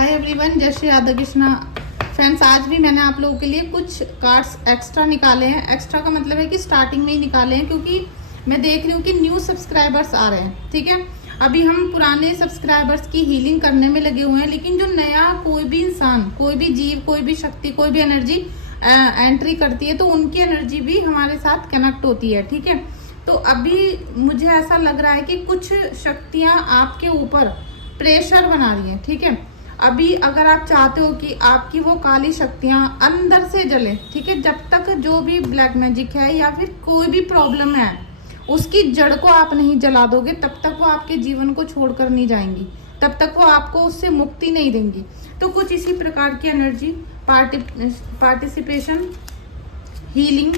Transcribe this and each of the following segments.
Hi everyone, जय Shri Radha Krishna. Friends, आज भी मैंने आप लोगों के लिए कुछ कार्ड्स एक्स्ट्रा निकाले हैं। एक्स्ट्रा का मतलब है कि स्टार्टिंग में ही निकाले हैं, क्योंकि मैं देख रही हूँ कि न्यू सब्सक्राइबर्स आ रहे हैं। ठीक है, अभी हम पुराने सब्सक्राइबर्स की हीलिंग करने में लगे हुए हैं, लेकिन जो नया कोई भी इंसान, कोई भी जीव, कोई भी शक्ति, कोई भी एनर्जी एंट्री करती है तो उनकी एनर्जी भी हमारे साथ कनेक्ट होती है। ठीक है, तो अभी मुझे ऐसा लग रहा है कि कुछ शक्तियाँ आपके ऊपर प्रेशर बना रही हैं। ठीक है, अभी अगर आप चाहते हो कि आपकी वो काली शक्तियां अंदर से जले, ठीक है, जब तक जो भी ब्लैक मैजिक है या फिर कोई भी प्रॉब्लम है उसकी जड़ को आप नहीं जला दोगे, तब तक वो आपके जीवन को छोड़कर नहीं जाएंगी, तब तक वो आपको उससे मुक्ति नहीं देंगी। तो कुछ इसी प्रकार की एनर्जी, पार्टिसिपेशन, हीलिंग,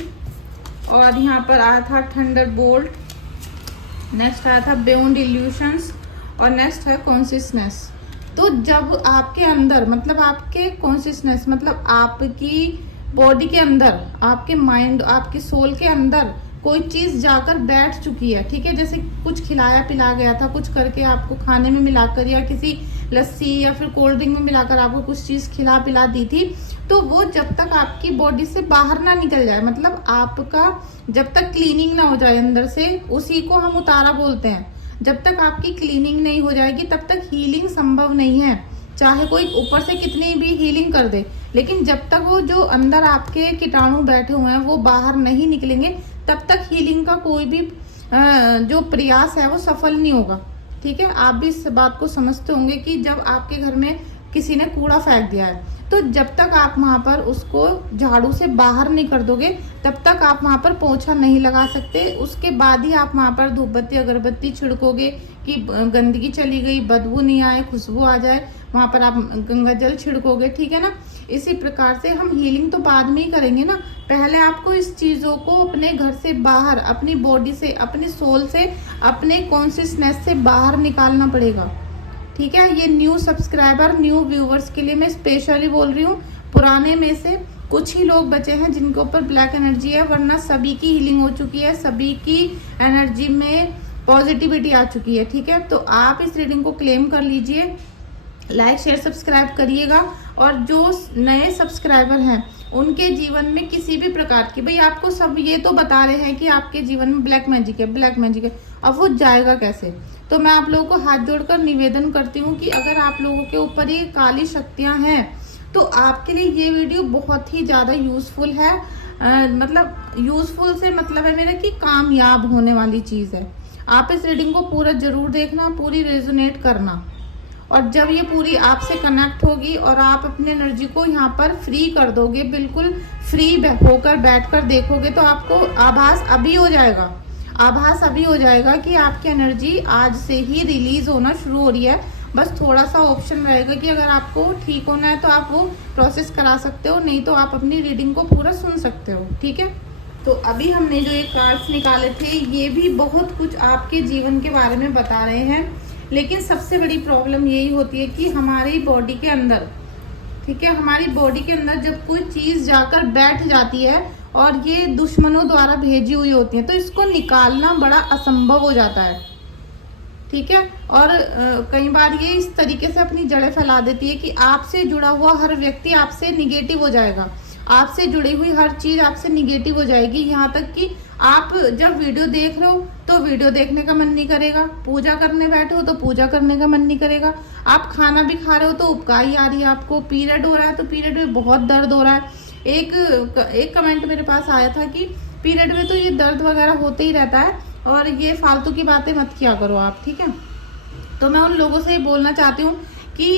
और यहाँ पर आया था थंडर बोल्ट, नेक्स्ट आया था बियॉन्ड इल्यूशंस, और नेक्स्ट है कॉन्शियसनेस। तो जब आपके अंदर, मतलब आपके कॉन्शियसनेस, मतलब आपकी बॉडी के अंदर, आपके माइंड, आपके सोल के अंदर कोई चीज जाकर बैठ चुकी है, ठीक है, जैसे कुछ खिलाया पिला गया था, कुछ करके आपको खाने में मिलाकर या किसी लस्सी या फिर कोल्ड ड्रिंक में मिलाकर आपको कुछ चीज खिला पिला दी थी, तो वो जब तक आपकी बॉडी से बाहर ना निकल जाए, मतलब आपका जब तक क्लीनिंग ना हो जाए अंदर से, उसी को हम उतारा बोलते हैं। जब तक आपकी क्लीनिंग नहीं हो जाएगी तब तक हीलिंग संभव नहीं है, चाहे कोई ऊपर से कितनी भी हीलिंग कर दे, लेकिन जब तक वो जो अंदर आपके कीटाणु बैठे हुए हैं वो बाहर नहीं निकलेंगे, तब तक हीलिंग का कोई भी जो प्रयास है वो सफल नहीं होगा। ठीक है, आप भी इस बात को समझते होंगे कि जब आपके घर में किसी ने कूड़ा फेंक दिया है, तो जब तक आप वहां पर उसको झाड़ू से बाहर नहीं कर दोगे तब तक आप वहां पर पोछा नहीं लगा सकते। उसके बाद ही आप वहां पर धूप बत्ती अगरबत्ती छिड़कोगे कि गंदगी चली गई, बदबू नहीं आए, खुशबू आ जाए, वहां पर आप गंगा जल छिड़कोगे। ठीक है ना, इसी प्रकार से हम हीलिंग तो बाद में ही करेंगे ना, पहले आपको इस चीजों को अपने घर से बाहर, अपनी बॉडी से, अपनी सोल से, अपने कॉन्शियसनेस से बाहर निकालना पड़ेगा। ठीक है, ये न्यू सब्सक्राइबर, न्यू व्यूवर्स के लिए मैं स्पेशली बोल रही हूँ। पुराने में से कुछ ही लोग बचे हैं जिनके ऊपर ब्लैक एनर्जी है, वरना सभी की हीलिंग हो चुकी है, सभी की एनर्जी में पॉजिटिविटी आ चुकी है। ठीक है, तो आप इस रीडिंग को क्लेम कर लीजिए, लाइक शेयर सब्सक्राइब करिएगा, और जो नए सब्सक्राइबर हैं उनके जीवन में किसी भी प्रकार की, भाई आपको सब ये तो बता रहे हैं कि आपके जीवन में ब्लैक मैजिक है, ब्लैक मैजिक है, अब वो जाएगा कैसे? तो मैं आप लोगों को हाथ जोड़कर निवेदन करती हूँ कि अगर आप लोगों के ऊपर ये काली शक्तियाँ हैं तो आपके लिए ये वीडियो बहुत ही ज़्यादा यूजफुल है। मतलब यूजफुल से मतलब है मेरा कि कामयाब होने वाली चीज़ है। आप इस रीडिंग को पूरा जरूर देखना, पूरी रेजोनेट करना, और जब ये पूरी आपसे कनेक्ट होगी और आप अपनी एनर्जी को यहाँ पर फ्री कर दोगे, बिल्कुल फ्री होकर बैठकर देखोगे, तो आपको आभास अभी हो जाएगा, आभास अभी हो जाएगा कि आपकी एनर्जी आज से ही रिलीज होना शुरू हो रही है। बस थोड़ा सा ऑप्शन रहेगा कि अगर आपको ठीक होना है तो आप वो प्रोसेस करा सकते हो, नहीं तो आप अपनी रीडिंग को पूरा सुन सकते हो। ठीक है, तो अभी हमने जो ये कार्ड्स निकाले थे ये भी बहुत कुछ आपके जीवन के बारे में बता रहे हैं, लेकिन सबसे बड़ी प्रॉब्लम यही होती है कि हमारी बॉडी के अंदर, ठीक है, हमारी बॉडी के अंदर जब कोई चीज जाकर बैठ जाती है और ये दुश्मनों द्वारा भेजी हुई होती है, तो इसको निकालना बड़ा असंभव हो जाता है। ठीक है, और कई बार ये इस तरीके से अपनी जड़ें फैला देती है कि आपसे जुड़ा हुआ हर व्यक्ति आपसे निगेटिव हो जाएगा, आपसे जुड़ी हुई हर चीज आपसे निगेटिव हो जाएगी, यहाँ तक कि आप जब वीडियो देख रहे हो तो वीडियो देखने का मन नहीं करेगा, पूजा करने बैठे हो तो पूजा करने का मन नहीं करेगा, आप खाना भी खा रहे हो तो उबकाई आ रही है, आपको पीरियड हो रहा है तो पीरियड में बहुत दर्द हो रहा है। एक कमेंट मेरे पास आया था कि पीरियड में तो ये दर्द वगैरह होते ही रहता है और ये फालतू की बातें मत किया करो आप। ठीक है, तो मैं उन लोगों से ये बोलना चाहती हूँ कि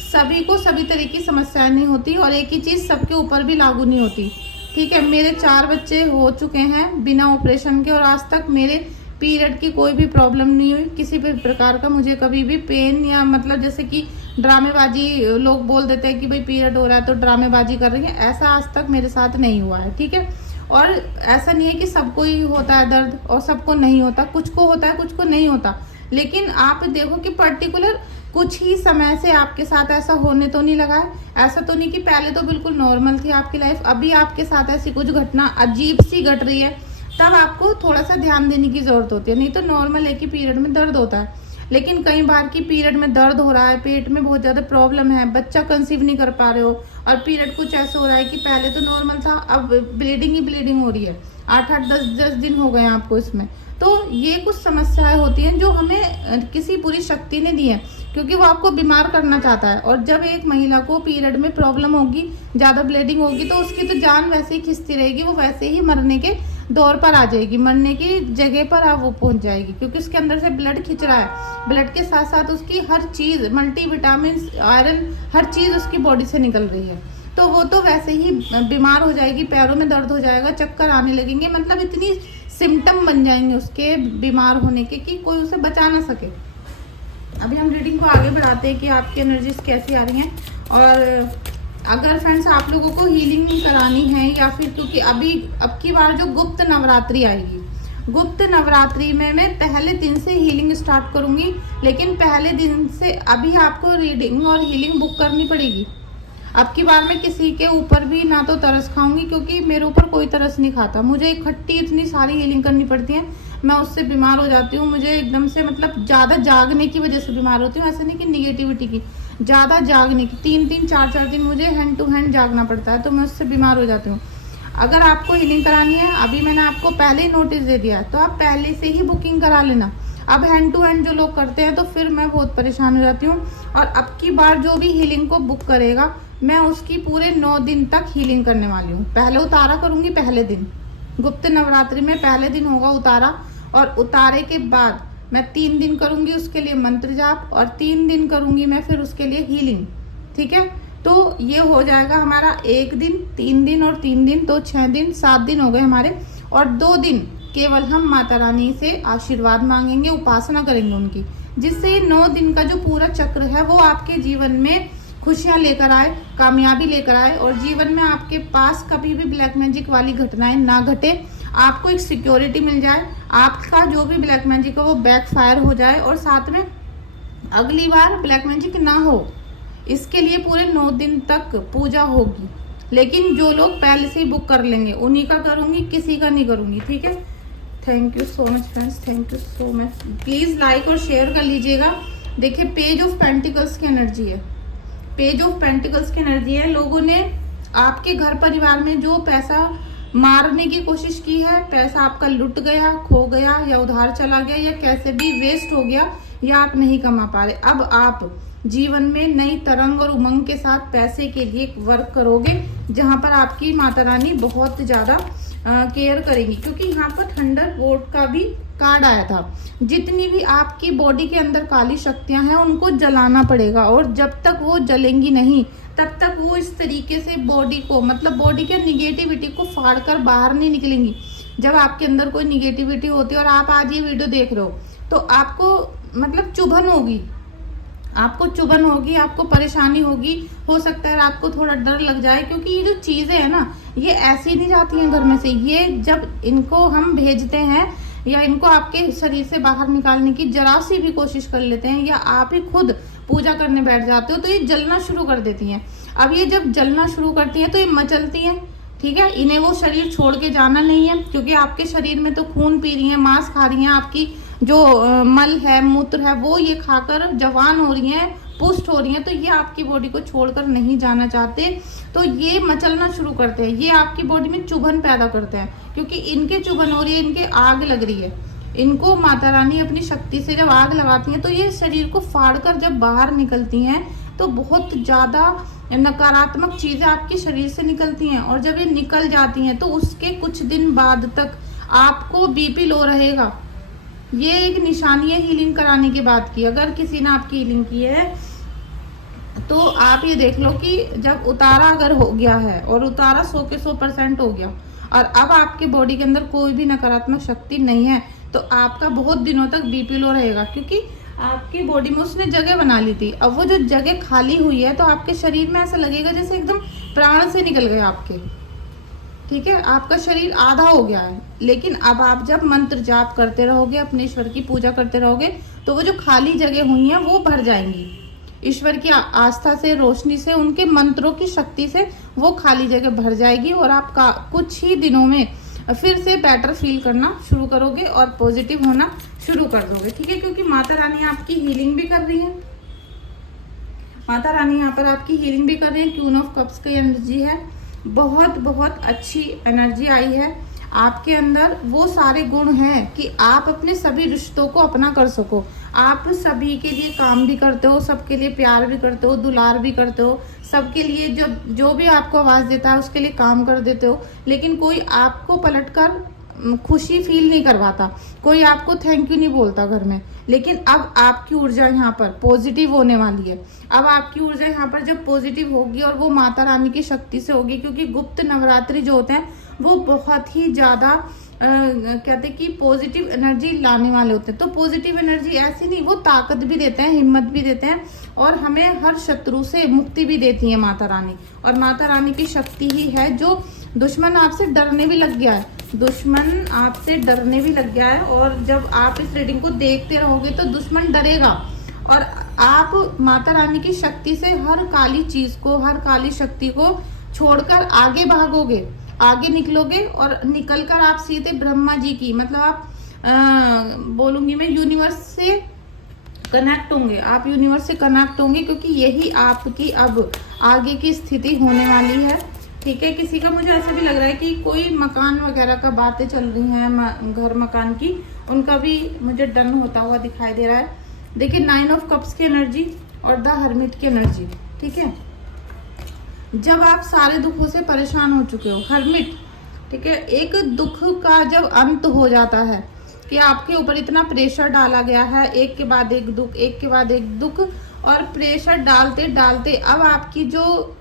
सभी को सभी तरह की समस्याएं नहीं होती और एक ही चीज सबके ऊपर भी लागू नहीं होती। ठीक है, मेरे 4 बच्चे हो चुके हैं बिना ऑपरेशन के और आज तक मेरे पीरियड की कोई भी प्रॉब्लम नहीं हुई, किसी भी प्रकार का मुझे कभी भी पेन, या मतलब जैसे कि ड्रामेबाजी, लोग बोल देते हैं कि भाई पीरियड हो रहा है तो ड्रामेबाजी कर रही है, ऐसा आज तक मेरे साथ नहीं हुआ है। ठीक है, और ऐसा नहीं है कि सबको ही होता है दर्द और सबको नहीं होता, कुछ को होता है कुछ को नहीं होता, लेकिन आप देखो कि पर्टिकुलर कुछ ही समय से आपके साथ ऐसा होने तो नहीं लगा है। ऐसा तो नहीं कि पहले तो बिल्कुल नॉर्मल थी आपकी लाइफ, अभी आपके साथ ऐसी कुछ घटना अजीब सी घट रही है, तब आपको थोड़ा सा ध्यान देने की जरूरत होती है, नहीं तो नॉर्मल एक ही पीरियड में दर्द होता है। लेकिन कई बार की पीरियड में दर्द हो रहा है, पेट में बहुत ज़्यादा प्रॉब्लम है, बच्चा कंसीव नहीं कर पा रहे हो, और पीरियड कुछ ऐसा हो रहा है कि पहले तो नॉर्मल था, अब ब्लीडिंग ही ब्लीडिंग हो रही है, 8-8 10-10 दिन हो गए आपको इसमें, तो ये कुछ समस्याएं होती हैं जो हमें किसी पूरी शक्ति ने दी है, क्योंकि वो आपको बीमार करना चाहता है। और जब एक महिला को पीरियड में प्रॉब्लम होगी, ज़्यादा ब्लीडिंग होगी, तो उसकी तो जान वैसे ही खिंचती रहेगी, वो वैसे ही मरने के दौर पर आ जाएगी, मरने की जगह पर वो पहुंच जाएगी, क्योंकि उसके अंदर से ब्लड खिंच रहा है। ब्लड के साथ साथ उसकी हर चीज़, मल्टीविटामिन, आयरन, हर चीज़ उसकी बॉडी से निकल रही है, तो वो तो वैसे ही बीमार हो जाएगी, पैरों में दर्द हो जाएगा, चक्कर आने लगेंगे, मतलब इतनी सिम्टम बन जाएंगे उसके बीमार होने के कि कोई उसे बचा ना सके। अभी हम रीडिंग को आगे बढ़ाते हैं कि आपकी एनर्जीज कैसी आ रही हैं। और अगर फ्रेंड्स आप लोगों को हीलिंग करानी है, या फिर क्योंकि अब की बार जो गुप्त नवरात्रि आएगी, गुप्त नवरात्रि में मैं पहले दिन से हीलिंग स्टार्ट करूंगी, लेकिन पहले दिन से अभी आपको रीडिंग और हीलिंग बुक करनी पड़ेगी। अब की बार मैं किसी के ऊपर भी ना तो तरस खाऊंगी, क्योंकि मेरे ऊपर कोई तरस नहीं खाता, मुझे इकट्ठी इतनी सारी हीलिंग करनी पड़ती है, मैं उससे बीमार हो जाती हूँ। मुझे एकदम से मतलब ज़्यादा जागने की वजह से बीमार होती हूँ, ऐसे नहीं कि निगेटिविटी की, ज़्यादा जागने की, 3-3 4-4 दिन मुझे हैंड टू हैंड जागना पड़ता है, तो मैं उससे बीमार हो जाती हूँ। अगर आपको हीलिंग करानी है, अभी मैंने आपको पहले ही नोटिस दे दिया है, तो आप पहले से ही बुकिंग करा लेना। अब हैंड टू हैंड जो लोग करते हैं तो फिर मैं बहुत परेशान हो जाती हूँ। और अब की बार जो भी हीलिंग को बुक करेगा, मैं उसकी पूरे 9 दिन तक हीलिंग करने वाली हूँ। पहले उतारा करूँगी, पहले दिन गुप्त नवरात्रि में पहले दिन होगा उतारा, और उतारे के बाद मैं 3 दिन करूँगी उसके लिए मंत्र जाप, और 3 दिन करूँगी मैं फिर उसके लिए हीलिंग। ठीक है, तो ये हो जाएगा हमारा 1 दिन, 3 दिन और 3 दिन, तो 6 दिन, 7 दिन हो गए हमारे। और 2 दिन केवल हम माता रानी से आशीर्वाद मांगेंगे, उपासना करेंगे उनकी, जिससे 9 दिन का जो पूरा चक्र है वो आपके जीवन में खुशियां लेकर आए, कामयाबी लेकर आए, और जीवन में आपके पास कभी भी ब्लैक मैजिक वाली घटनाएं ना घटे, आपको एक सिक्योरिटी मिल जाए, आपका जो भी ब्लैक मैजिक है वो बैकफायर हो जाए, और साथ में अगली बार ब्लैक मैजिक ना हो, इसके लिए पूरे 9 दिन तक पूजा होगी। लेकिन जो लोग पहले से ही बुक कर लेंगे उन्हीं का करूंगी, किसी का नहीं करूंगी। ठीक है, thank you so much friends, thank you so much. Please like और शेयर कर लीजिएगा। देखिए, पेज ऑफ पेंटिकल्स की एनर्जी है, पेज ऑफ पेंटिकल्स की एनर्जी है। लोगों ने आपके घर परिवार में जो पैसा मारने की कोशिश की है, पैसा आपका लुट गया, खो गया, या उधार चला गया, या कैसे भी वेस्ट हो गया, या आप नहीं कमा पा रहे, अब आप जीवन में नई तरंग और उमंग के साथ पैसे के लिए वर्क करोगे, जहां पर आपकी माता रानी बहुत ज्यादा केयर करेंगी। क्योंकि यहाँ पर थंडरबोल्ट का भी कार्ड आया था। जितनी भी आपकी बॉडी के अंदर काली शक्तियां हैं उनको जलाना पड़ेगा, और जब तक वो जलेंगी नहीं तब तक वो इस तरीके से बॉडी को, मतलब बॉडी के निगेटिविटी को फाड़ कर बाहर नहीं निकलेंगी। जब आपके अंदर कोई निगेटिविटी होती है और आप आज ये वीडियो देख रहे हो, तो आपको मतलब चुभन होगी, आपको चुभन होगी, आपको परेशानी होगी, हो सकता है आपको थोड़ा डर लग जाए, क्योंकि ये जो चीजें हैं ना, ये ऐसी नहीं जाती हैं घर में से। ये जब इनको हम भेजते हैं या इनको आपके शरीर से बाहर निकालने की जरा सी भी कोशिश कर लेते हैं, या आप ही खुद पूजा करने बैठ जाते हो, तो ये जलना शुरू कर देती हैं। अब ये जब जलना शुरू करती हैं तो ये मचलती हैं। ठीक है, इन्हें वो शरीर छोड़ के जाना नहीं है, क्योंकि आपके शरीर में तो खून पी रही हैं, मांस खा रही हैं, आपकी जो मल है, मूत्र है, वो ये खाकर जवान हो रही हैं, पुष्ट हो रही हैं, तो ये आपकी बॉडी को छोड़कर नहीं जाना चाहते, तो ये मचलना शुरू करते हैं, ये आपकी बॉडी में चुभन पैदा करते हैं, क्योंकि इनके चुभन हो रही है, इनके आग लग रही है। इनको माता रानी अपनी शक्ति से जब आग लगाती हैं, तो ये शरीर को फाड़कर जब बाहर निकलती हैं, तो बहुत ज्यादा नकारात्मक चीजें आपके शरीर से निकलती हैं, और जब ये निकल जाती हैं तो उसके कुछ दिन बाद तक आपको बीपी लो रहेगा। ये एक निशानी है हीलिंग कराने के बाद की। अगर किसी ने आपकी हीलिंग की है तो आप ये देख लो कि जब उतारा अगर हो गया है, और उतारा 100 के 100% हो गया, और अब आपके बॉडी के अंदर कोई भी नकारात्मक शक्ति नहीं है, तो आपका बहुत दिनों तक बीपी लो रहेगा, क्योंकि आपकी बॉडी में उसने जगह बना ली थी। अब वो जो जगह खाली हुई है, तो आपके शरीर में ऐसा लगेगा जैसे एकदम प्राण से निकल गए आपके। ठीक है, आपका शरीर आधा हो गया है। लेकिन अब आप जब मंत्र जाप करते रहोगे, अपने ईश्वर की पूजा करते रहोगे, तो वो जो खाली जगह हुई है वो भर जाएंगी। ईश्वर की आस्था से, रोशनी से, उनके मंत्रों की शक्ति से वो खाली जगह भर जाएगी, और आपका कुछ ही दिनों में फिर से बेटर फील करना शुरू करोगे और पॉजिटिव होना शुरू कर दोगे। ठीक है, क्योंकि माता रानी आपकी हीलिंग भी कर रही है। माता रानी यहाँ पर आपकी हीलिंग भी कर रही है। क्वीन ऑफ कप्स की एनर्जी है, बहुत बहुत अच्छी एनर्जी आई है। आपके अंदर वो सारे गुण हैं कि आप अपने सभी रिश्तों को अपना कर सको। आप सभी के लिए काम भी करते हो, सबके लिए प्यार भी करते हो, दुलार भी करते हो, सबके लिए जो भी आपको आवाज़ देता है उसके लिए काम कर देते हो। लेकिन कोई आपको पलटकर खुशी फील नहीं करवाता, कोई आपको थैंक यू नहीं बोलता घर में। लेकिन अब आपकी ऊर्जा यहाँ पर पॉजिटिव होने वाली है। अब आपकी ऊर्जा यहाँ पर जब पॉजिटिव होगी और वो माता रानी की शक्ति से होगी, क्योंकि गुप्त नवरात्रि जो होते हैं वो बहुत ही ज़्यादा कहते हैं कि पॉजिटिव एनर्जी लाने वाले होते हैं। तो पॉजिटिव एनर्जी ऐसी नहीं, वो ताकत भी देते हैं, हिम्मत भी देते हैं और हमें हर शत्रु से मुक्ति भी देती है माता रानी। और माता रानी की शक्ति ही है जो दुश्मन आपसे डरने भी लग गया है, दुश्मन आपसे डरने भी लग गया है। और जब आप इस रीडिंग को देखते रहोगे तो दुश्मन डरेगा और आप माता रानी की शक्ति से हर काली चीज को, हर काली शक्ति को छोड़कर आगे भागोगे, आगे निकलोगे और निकलकर आप सीधे ब्रह्मा जी की, मतलब आप बोलूंगी मैं यूनिवर्स से कनेक्ट होंगे। आप यूनिवर्स से कनेक्ट होंगे क्योंकि यही आपकी अब आगे की स्थिति होने वाली है। ठीक है, किसी का मुझे ऐसा भी लग रहा है कि कोई मकान वगैरह का बातें चल रही हैं, घर मकान की, उनका भी मुझे डन होता हुआ दिखाई दे रहा है। देखिए 9 ऑफ कप्स की एनर्जी और द हर्मिट की एनर्जी। ठीक है, जब आप सारे दुखों से परेशान हो चुके हो, हर्मिट, ठीक है, एक दुख का जब अंत हो जाता है कि आपके ऊपर इतना प्रेशर डाला गया है, एक के बाद एक दुख, एक के बाद एक दुख, और प्रेशर डालते डालते अब आपकी जो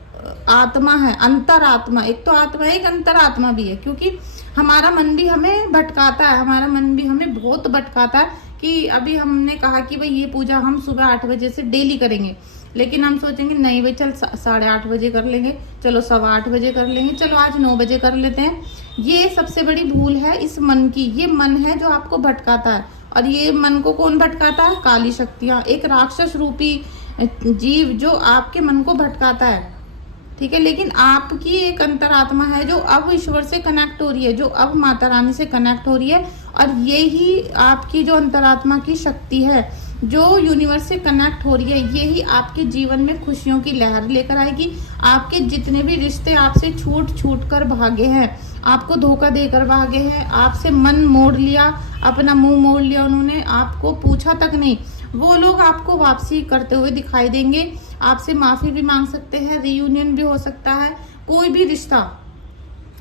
आत्मा है, अंतरात्मा, एक तो आत्मा है, एक अंतरात्मा भी है, क्योंकि हमारा मन भी हमें भटकाता है, हमारा मन भी हमें बहुत भटकाता है। कि अभी हमने कहा कि भाई ये पूजा हम सुबह 8 बजे से डेली करेंगे, लेकिन हम सोचेंगे नहीं भाई चल 8:30 बजे कर लेंगे, चलो 8:15 बजे कर लेंगे, चलो आज 9 बजे कर लेते हैं। ये सबसे बड़ी भूल है इस मन की। ये मन है जो आपको भटकाता है, और ये मन को कौन भटकाता है? काली शक्तियाँ, एक राक्षस रूपी जीव जो आपके मन को भटकाता है। ठीक है, लेकिन आपकी एक अंतरात्मा है जो अब ईश्वर से कनेक्ट हो रही है, जो अब माता रानी से कनेक्ट हो रही है, और यही आपकी जो अंतरात्मा की शक्ति है जो यूनिवर्स से कनेक्ट हो रही है, यही आपके जीवन में खुशियों की लहर लेकर आएगी। आपके जितने भी रिश्ते आपसे छूट कर भागे हैं, आपको धोखा देकर भागे हैं, आपसे मन मोड़ लिया, अपना मुंह मोड़ लिया उन्होंने, आपको पूछा तक नहीं, वो लोग आपको वापसी करते हुए दिखाई देंगे। आपसे माफ़ी भी मांग सकते हैं, रीयूनियन भी हो सकता है। कोई भी रिश्ता,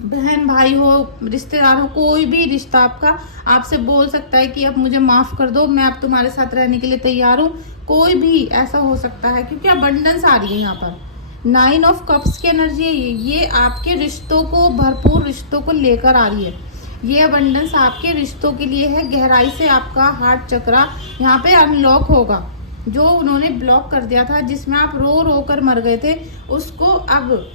बहन भाई हो, रिश्तेदार हो, कोई भी रिश्ता आपका आपसे बोल सकता है कि अब मुझे माफ़ कर दो, मैं अब तुम्हारे साथ रहने के लिए तैयार हूँ। कोई भी ऐसा हो सकता है क्योंकि अबंडेंस आ रही है यहाँ पर। 9 ऑफ कप्स की एनर्जी है, ये आपके रिश्तों को, भरपूर रिश्तों को लेकर आ रही है। ये अबंडेंस आपके रिश्तों के लिए है। गहराई से आपका हार्ट चक्रा यहाँ पे अनलॉक होगा। जो उन्होंने ब्लॉक कर दिया था, जिसमें आप रो रो कर मर गए थे, उसको अब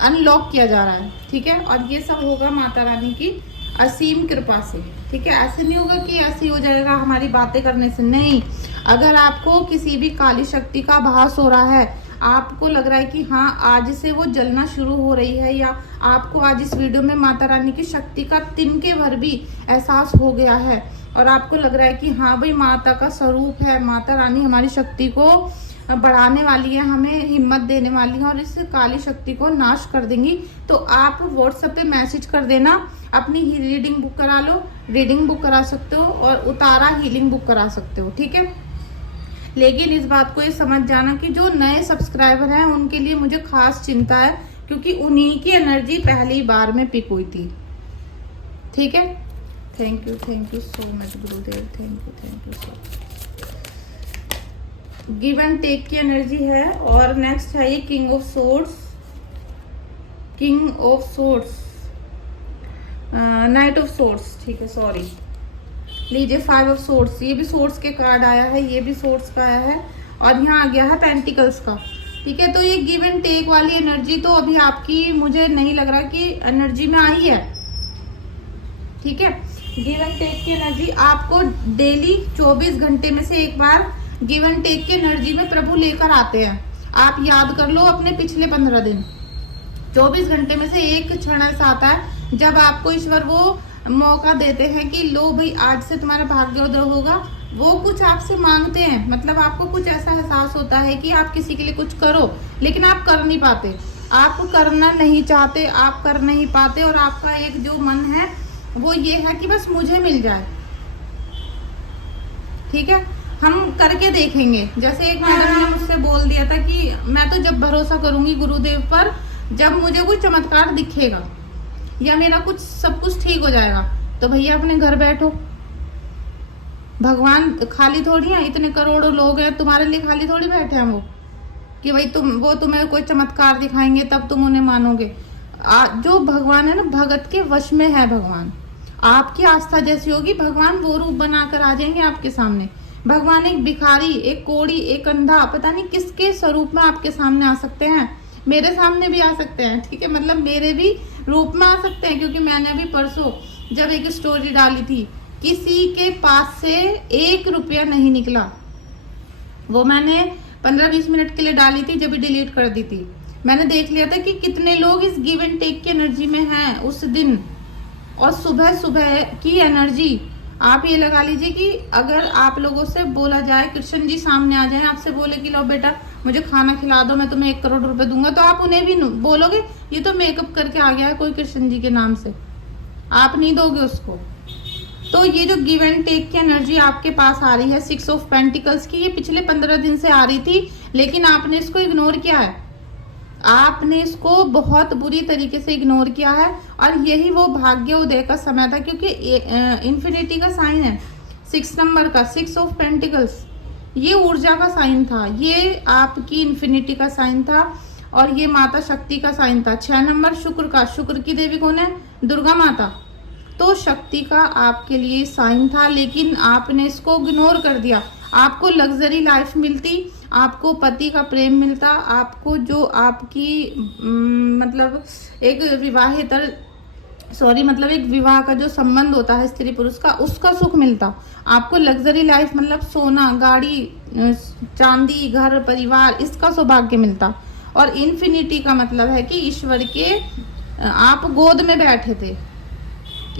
अनलॉक किया जा रहा है। ठीक है, और ये सब होगा माता रानी की असीम कृपा से। ठीक है, ऐसे नहीं होगा कि ऐसे हो जाएगा हमारी बातें करने से, नहीं। अगर आपको किसी भी काली शक्ति का आभास हो रहा है, आपको लग रहा है कि हाँ आज से वो जलना शुरू हो रही है, या आपको आज इस वीडियो में माता रानी की शक्ति का तिनके भर भी एहसास हो गया है, और आपको लग रहा है कि हाँ भाई माता का स्वरूप है, माता रानी हमारी शक्ति को बढ़ाने वाली है, हमें हिम्मत देने वाली है और इस काली शक्ति को नाश कर देंगी, तो आप व्हाट्सएप पे मैसेज कर देना, अपनी रीडिंग बुक करा लो। रीडिंग बुक करा सकते हो और उतारा हीलिंग बुक करा सकते हो। ठीक है, लेकिन इस बात को ये समझ जाना कि जो नए सब्सक्राइबर हैं उनके लिए मुझे खास चिंता है, क्योंकि उन्हीं की एनर्जी पहली बार में पिक हुई थी। ठीक है, थैंक यू सो मच गुरुदेव, thank you so much. Give and take की एनर्जी है, और नेक्स्ट है ये king of swords, knight of swords. ठीक है, सॉरी, लीजिए 5 ऑफ सोर्ड्स, ये भी सोर्ड्स के कार्ड आया है, ये भी सोर्ड्स का आया है, और यहाँ आ गया है पेंटिकल्स का। ठीक है, तो ये गिव एंड टेक वाली एनर्जी तो अभी आपकी मुझे नहीं लग रहा कि एनर्जी में आई है। ठीक है, गिव एंड टेक की एनर्जी आपको डेली 24 घंटे में से एक बार गिव एंड टेक की एनर्जी में प्रभु लेकर आते हैं। आप याद कर लो अपने पिछले 15 दिन, 24 घंटे में से एक क्षण ऐसा आता है जब आपको ईश्वर वो मौका देते हैं कि लो भाई आज से तुम्हारा भाग्योदय होगा, वो कुछ आपसे मांगते हैं, मतलब आपको कुछ ऐसा एहसास होता है कि आप किसी के लिए कुछ करो, लेकिन आप कर नहीं पाते, आप करना नहीं चाहते, आप कर नहीं पाते, और आपका एक जो मन है वो ये है कि बस मुझे मिल जाए। ठीक है, हम करके देखेंगे। जैसे एक मैडम ने मुझसे बोल दिया था कि मैं तो जब भरोसा करूंगी गुरुदेव पर, जब मुझे कोई चमत्कार दिखेगा या मेरा कुछ सब कुछ ठीक हो जाएगा। तो भैया अपने घर बैठो, भगवान खाली थोड़ी है, इतने करोड़ों लोग हैं, तुम्हारे लिए खाली थोड़ी बैठे हैं वो कि भाई वो तुम्हें कोई चमत्कार दिखाएंगे तब तुम उन्हें मानोगे। जो भगवान है ना, भगत के वश में है भगवान। आपकी आस्था जैसी होगी, भगवान वो रूप बनाकर आ जाएंगे आपके सामने। भगवान एक भिखारी, एक कोढ़ी, एक अंधा, पता नहीं किसके स्वरूप में आपके सामने आ सकते हैं। मेरे सामने भी आ सकते हैं, ठीक है, मतलब मेरे भी रूप में आ सकते हैं। क्योंकि मैंने अभी परसों जब एक स्टोरी डाली थी, किसी के पास से 1 रुपया नहीं निकला, वो मैंने 15-20 मिनट के लिए डाली थी, जब भी डिलीट कर दी थी। मैंने देख लिया था कि कितने लोग इस गिव एंड टेक की एनर्जी में हैं उस दिन। और सुबह सुबह की एनर्जी, आप ये लगा लीजिए कि अगर आप लोगों से बोला जाए, कृष्ण जी सामने आ जाए, आपसे बोले कि लो बेटा मुझे खाना खिला दो, मैं तुम्हें 1 करोड़ रुपए दूंगा, तो आप उन्हें भी बोलोगे ये तो मेकअप करके आ गया है कोई कृष्ण जी के नाम से, आप नहीं दोगे उसको। तो ये जो गिव एंड टेक की एनर्जी आपके पास आ रही है 6 ऑफ पेंटिकल्स की, ये पिछले 15 दिन से आ रही थी, लेकिन आपने इसको इग्नोर किया है, आपने इसको बहुत बुरी तरीके से इग्नोर किया है। और यही वो भाग्योदय का समय था, क्योंकि इन्फिनिटी का साइन है 6 नंबर का, 6 ऑफ पेंटिकल्स, ये ऊर्जा का साइन था, ये आपकी इन्फिनिटी का साइन था, और ये माता शक्ति का साइन था। 6 नंबर शुक्र का, शुक्र की देवी कौन है? दुर्गा माता। तो शक्ति का आपके लिए साइन था, लेकिन आपने इसको इग्नोर कर दिया। आपको लग्जरी लाइफ मिलती, आपको पति का प्रेम मिलता, आपको जो आपकी मतलब एक एक विवाह का जो संबंध होता है स्त्री पुरुष का, उसका सुख मिलता। आपको लग्जरी लाइफ मतलब सोना, गाड़ी, चांदी, घर, परिवार, इसका सौभाग्य मिलता। और इन्फिनिटी का मतलब है कि ईश्वर के आप गोद में बैठे थे,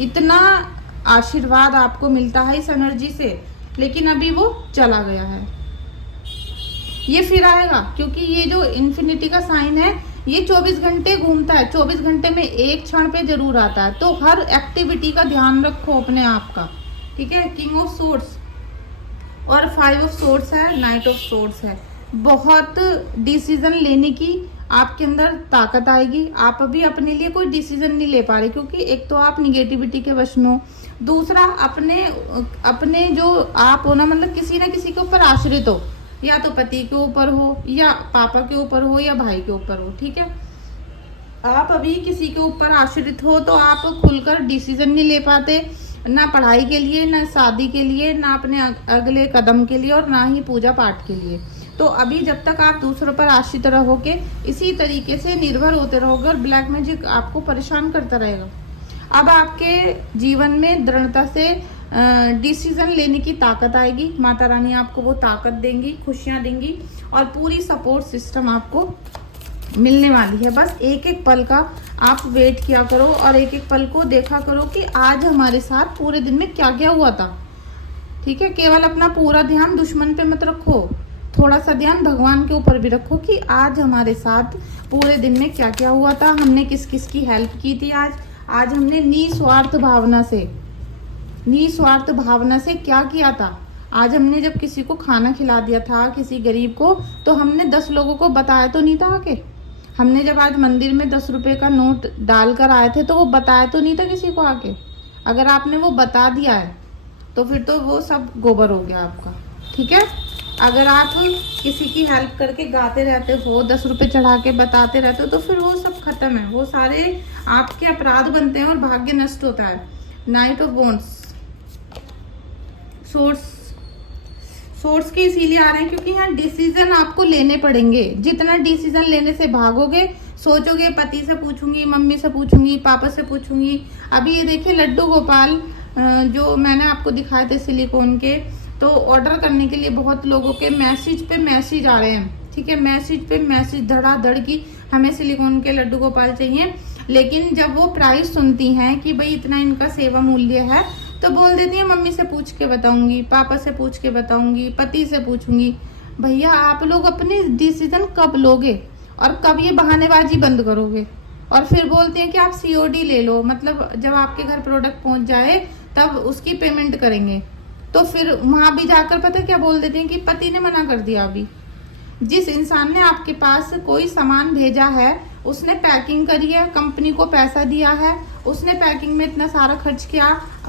इतना आशीर्वाद आपको मिलता है इस एनर्जी से। लेकिन अभी वो चला गया है, ये फिर आएगा, क्योंकि ये जो इन्फिनिटी का साइन है ये 24 घंटे घूमता है, 24 घंटे में एक क्षण पे जरूर आता है। तो हर एक्टिविटी का ध्यान रखो अपने आप का, ठीक है। किंग ऑफ सोर्ड्स और 5 ऑफ सोर्ड्स है, नाइट ऑफ सोर्ड्स है। बहुत डिसीजन लेने की आपके अंदर ताकत आएगी। आप अभी अपने लिए कोई डिसीजन नहीं ले पा रहे, क्योंकि एक तो आप निगेटिविटी के वश में हो, दूसरा अपने जो आप हो ना, मतलब किसी ना किसी के ऊपर आश्रित हो, या तो पति के ऊपर हो, या पापा के ऊपर हो, या भाई के ऊपर हो, ठीक है। आप अभी किसी के ऊपर आश्रित हो तो आप खुलकर डिसीजन नहीं ले पाते, ना पढ़ाई के लिए, ना शादी के लिए, ना अपने अगले कदम के लिए, और ना ही पूजा पाठ के लिए। तो अभी जब तक आप दूसरों पर आश्रित रहोगे, इसी तरीके से निर्भर होते रहोगे, और ब्लैक मैजिक आपको परेशान करता रहेगा। अब आपके जीवन में दृढ़ता से डिसीजन लेने की ताकत आएगी। माता रानी आपको वो ताकत देंगी, खुशियां देंगी, और पूरी सपोर्ट सिस्टम आपको मिलने वाली है। बस एक एक पल का आप वेट किया करो, और एक एक पल को देखा करो कि आज हमारे साथ पूरे दिन में क्या क्या हुआ था, ठीक है। केवल अपना पूरा ध्यान दुश्मन पे मत रखो, थोड़ा सा ध्यान भगवान के ऊपर भी रखो कि आज हमारे साथ पूरे दिन में क्या क्या हुआ था, हमने किस किस की हेल्प की थी, आज हमने निस्वार्थ भावना से क्या किया था। आज हमने जब किसी को खाना खिला दिया था, किसी गरीब को, तो हमने 10 लोगों को बताया तो नहीं था आके। हमने जब आज मंदिर में 10 रुपए का नोट डालकर आए थे, तो वो बताया तो नहीं था किसी को आके। अगर आपने वो बता दिया है तो फिर तो वो सब गोबर हो गया आपका, ठीक है। अगर आप किसी की हेल्प करके गाते रहते हो, 10 रुपए चढ़ा के बताते रहते हो, तो फिर वो सब खत्म है, वो सारे आपके अपराध बनते हैं और भाग्य नष्ट होता है। नाइट ऑफ वॉन्ड्स, सोर्स के इसीलिए आ रहे हैं क्योंकि यहाँ डिसीजन आपको लेने पड़ेंगे। जितना डिसीजन लेने से भागोगे, सोचोगे पति से पूछूंगी, मम्मी से पूछूंगी, पापा से पूछूंगी। अभी ये देखिए लड्डू गोपाल जो मैंने आपको दिखाए थे सिलिकॉन के, तो ऑर्डर करने के लिए बहुत लोगों के मैसेज पे मैसेज आ रहे हैं, ठीक है। मैसेज पे मैसेज धड़ाधड़ की, हमें सिलिकॉन के लड्डू गोपाल चाहिए। लेकिन जब वो प्राइस सुनती हैं कि भाई इतना इनका सेवा मूल्य है, तो बोल देती है मम्मी से पूछ के बताऊंगी, पापा से पूछ के बताऊंगी, पति से पूछूंगी। भैया आप लोग अपने डिसीजन कब लोगे और कब ये बहानेबाजी बंद करोगे? और फिर बोलते हैं कि आप COD ले लो, मतलब जब आपके घर प्रोडक्ट पहुंच जाए तब उसकी पेमेंट करेंगे। तो फिर वहां भी जाकर पता क्या बोल देते हैं कि पति ने मना कर दिया। अभी जिस इंसान ने आपके पास कोई सामान भेजा है, उसने पैकिंग करी है, कंपनी को पैसा दिया है, उसने पैकिंग में इतना सारा खर्च किया,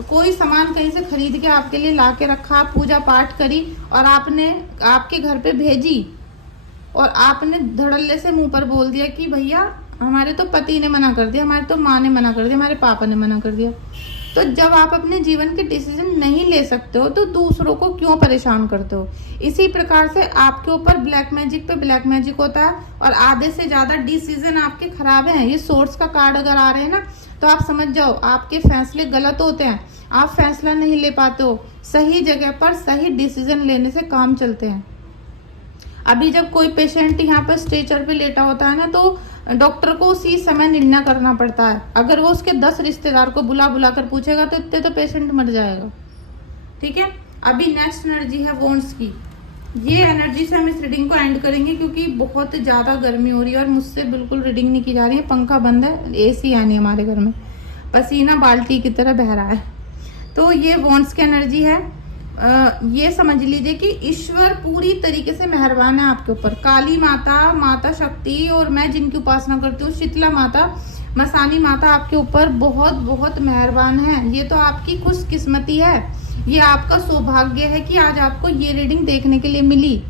कोई सामान कहीं से खरीद के आपके लिए ला के रखा, पूजा पाठ करी और आपने आपके घर पे भेजी, और आपने धड़ल्ले से मुंह पर बोल दिया कि भैया हमारे तो पति ने मना कर दिया, हमारे तो माँ ने मना कर दिया, हमारे पापा ने मना कर दिया। तो जब आप अपने जीवन के डिसीजन नहीं ले सकते हो तो दूसरों को क्यों परेशान करते हो? इसी प्रकार से आपके ऊपर ब्लैक मैजिक पे ब्लैक मैजिक होता है और आधे से ज्यादा डिसीजन आपके खराब हैं। ये सोर्स का कार्ड अगर आ रहे हैं ना, तो आप समझ जाओ आपके फैसले गलत होते हैं, आप फैसला नहीं ले पाते हो। सही जगह पर सही डिसीजन लेने से काम चलते हैं। अभी जब कोई पेशेंट यहाँ पर स्ट्रेचर पे लेटा होता है ना, तो डॉक्टर को उसी समय निर्णय करना पड़ता है। अगर वो उसके 10 रिश्तेदार को बुला बुला कर पूछेगा तो इतने तो पेशेंट मर जाएगा। ठीक है, अभी नेक्स्ट एनर्जी है वॉन्ड्स की। ये एनर्जी से हम इस रीडिंग को एंड करेंगे क्योंकि बहुत ज्यादा गर्मी हो रही है और मुझसे बिल्कुल रीडिंग नहीं की जा रही है। पंखा बंद है, AC है नहीं हमारे घर में, पसीना बाल्टी की तरह बह रहा है। तो ये वॉन्ड्स की एनर्जी है। ये समझ लीजिए कि ईश्वर पूरी तरीके से मेहरबान है आपके ऊपर। काली माता, माता शक्ति और मैं जिनकी उपासना करती हूँ शीतला माता, मसानी माता आपके ऊपर बहुत बहुत मेहरबान है। ये तो आपकी खुशकिस्मती है, ये आपका सौभाग्य है कि आज आपको ये रीडिंग देखने के लिए मिली।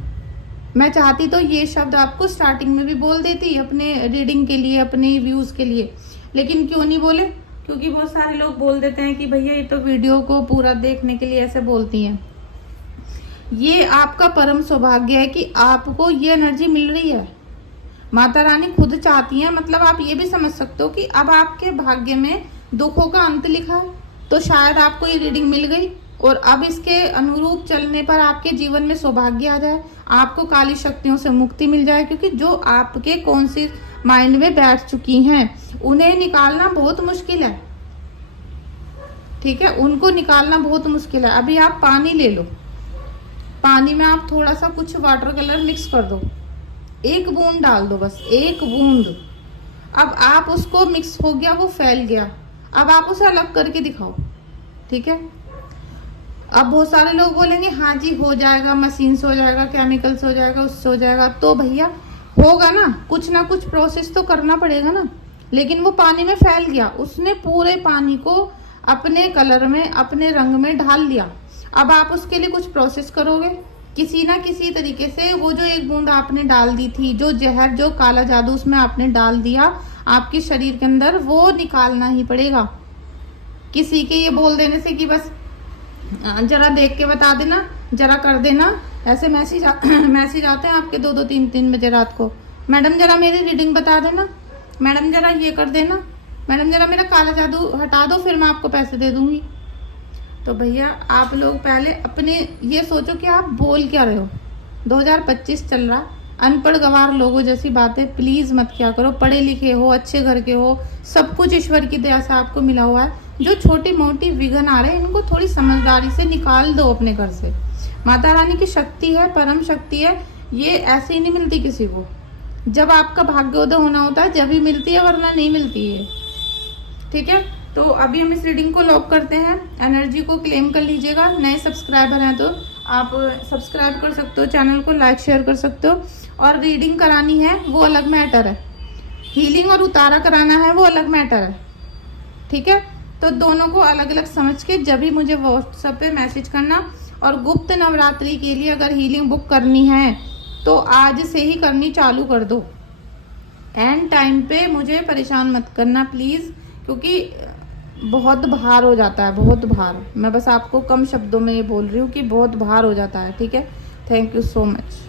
मैं चाहती तो ये शब्द आपको स्टार्टिंग में भी बोल देती अपने रीडिंग के लिए, अपने व्यूज के लिए, लेकिन क्यों नहीं बोले? क्योंकि बहुत सारे लोग बोल देते हैं कि भैया ये तो वीडियो को पूरा देखने के लिए ऐसे बोलती हैं। ये आपका परम सौभाग्य है कि आपको ये एनर्जी मिल रही है। माता रानी खुद चाहती हैं, मतलब आप ये भी समझ सकते हो कि अब आपके भाग्य में दुखों का अंत लिखा है, तो शायद आपको ये रीडिंग मिल गई और अब इसके अनुरूप चलने पर आपके जीवन में सौभाग्य आ जाए, आपको काली शक्तियों से मुक्ति मिल जाए। क्योंकि जो आपके कॉन्शियस माइंड में बैठ चुकी हैं उन्हें निकालना बहुत मुश्किल है। ठीक है, उनको निकालना बहुत मुश्किल है। अभी आप पानी ले लो, पानी में आप थोड़ा सा कुछ वाटर कलर मिक्स कर दो, 1 बूंद डाल दो, बस 1 बूंद। अब आप उसको मिक्स हो गया, वो फैल गया, अब आप उसे अलग करके दिखाओ। ठीक है, अब बहुत सारे लोग बोलेंगे हाँ जी हो जाएगा, मशीन से हो जाएगा, केमिकल से हो जाएगा, उससे हो जाएगा। तो भैया होगा ना, कुछ ना कुछ प्रोसेस तो करना पड़ेगा ना। लेकिन वो पानी में फैल गया, उसने पूरे पानी को अपने कलर में, अपने रंग में ढाल लिया। अब आप उसके लिए कुछ प्रोसेस करोगे किसी ना किसी तरीके से। वो जो 1 बूंद आपने डाल दी थी, जो जहर, जो काला जादू उसमें आपने डाल दिया आपके शरीर के अंदर, वो निकालना ही पड़ेगा। किसी के ये बोल देने से कि बस जरा देख के बता देना, जरा कर देना, ऐसे मैसेज आते हैं आपके 2-2, 3-3 बजे रात को, मैडम जरा मेरी रीडिंग बता देना, मैडम जरा ये कर देना, मैडम जरा मेरा काला जादू हटा दो, फिर मैं आपको पैसे दे दूंगी। तो भैया आप लोग पहले अपने ये सोचो कि आप बोल क्या रहे हो। 2025 चल रहा, अनपढ़ गवार लोगों जैसी बातें प्लीज मत क्या करो। पढ़े लिखे हो, अच्छे घर के हो, सब कुछ ईश्वर की दया से आपको मिला हुआ है। जो छोटी मोटी विघ्न आ रहे हैं इनको थोड़ी समझदारी से निकाल दो अपने घर से। माता रानी की शक्ति है, परम शक्ति है, ये ऐसे ही नहीं मिलती किसी को। जब आपका भाग्योदय होना होता है जब ही मिलती है, वरना नहीं मिलती है। ठीक है, तो अभी हम इस रीडिंग को लॉक करते हैं। एनर्जी को क्लेम कर लीजिएगा। नए सब्सक्राइबर हैं तो आप सब्सक्राइब कर सकते हो, चैनल को लाइक शेयर कर सकते हो। और रीडिंग करानी है वो अलग मैटर है, हीलिंग और उतारा कराना है वो अलग मैटर है। ठीक है, तो दोनों को अलग अलग समझ के जब भी मुझे व्हाट्सएप पे मैसेज करना। और गुप्त नवरात्रि के लिए अगर हीलिंग बुक करनी है तो आज से ही करनी चालू कर दो। एंड टाइम पे मुझे परेशान मत करना प्लीज़, क्योंकि बहुत भार हो जाता है, बहुत भार। मैं बस आपको कम शब्दों में ये बोल रही हूँ कि बहुत भार हो जाता है। ठीक है, थैंक यू सो मच।